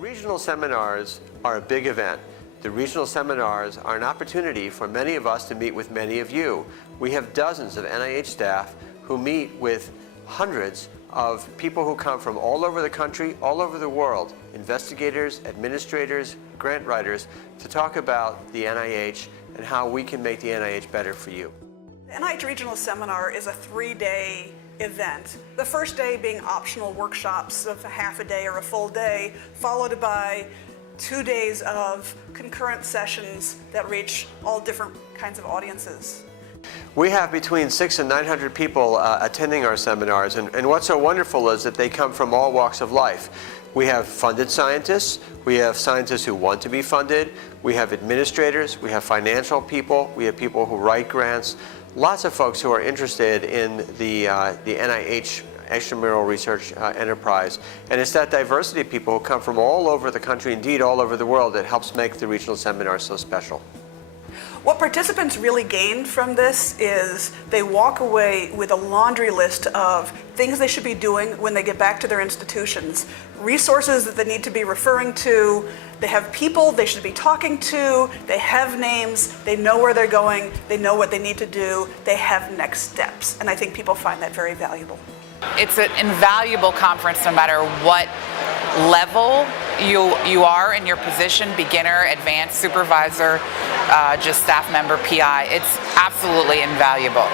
regional seminars are a big event. The regional seminars are an opportunity for many of us to meet with many of you. We have dozens of NIH staff who meet with hundreds of people who come from all over the country, all over the world, investigators, administrators, grant writers, to talk about the NIH and how we can make the NIH better for you. The NIH Regional Seminar is a 3-day event. The first day being optional workshops of a half a day or a full day, followed by 2 days of concurrent sessions that reach all different kinds of audiences. We have between 600 and 900 people attending our seminars, and what's so wonderful is that they come from all walks of life. We have funded scientists, we have scientists who want to be funded, we have administrators, we have financial people, we have people who write grants, lots of folks who are interested in the NIH extramural research enterprise. And it's that diversity of people who come from all over the country, indeed all over the world, that helps make the regional seminar so special. What participants really gained from this is they walk away with a laundry list of things they should be doing when they get back to their institutions, resources that they need to be referring to, they have people they should be talking to, they have names, they know where they're going, they know what they need to do, they have next steps. And I think people find that very valuable. It's an invaluable conference no matter what level you are in your position, beginner, advanced, supervisor, just staff member, PI. It's absolutely invaluable.